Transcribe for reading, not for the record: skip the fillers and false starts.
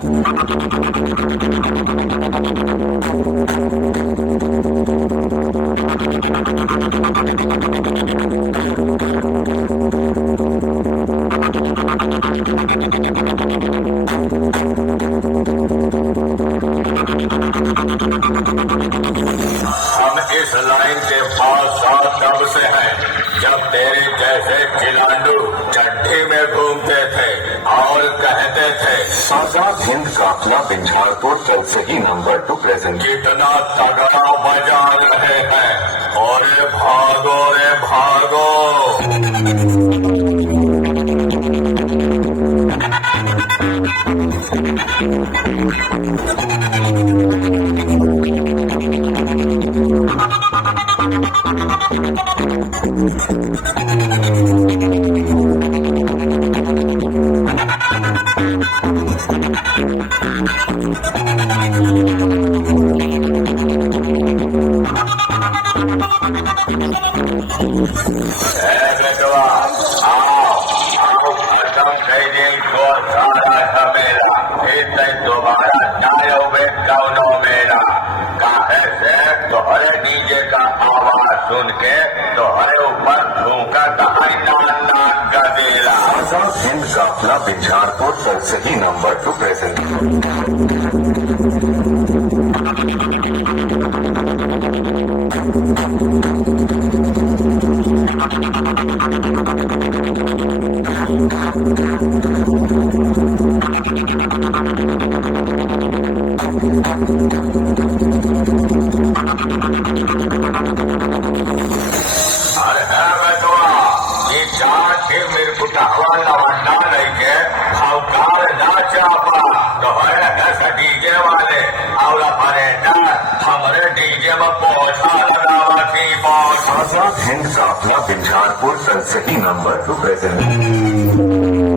हम इस लाइन के पास तब से हैं जब तेरे जैसे चिलांडू चड्ढी में घूमते थे और कहते थे आजाद हिंद काफिला बिंझारपुर कल से ही नंबर 2 प्रेजेंट। कितना तगड़ा बजा रहे हैं और भागो रे भागो। दोबारा तोहरे डीजे का आवाज सुन के तोहरे ऊपर झूका नान गदेला। आजाद हिंद काफिला बिंझारपुर कल से ही नंबर 2 प्रेजेंट। अरे है बेटवा ये चार के मेरे को हवा लवंडा नहीं के भावकार ना चापा तो है डीजे वाले आवला परेटर हमारे डीजे में पहुंचा लगावा थी पहुंच। आजाद हिंद काफिला बिंझारपुर कल से ही नंबर 2 प्रेजेंट।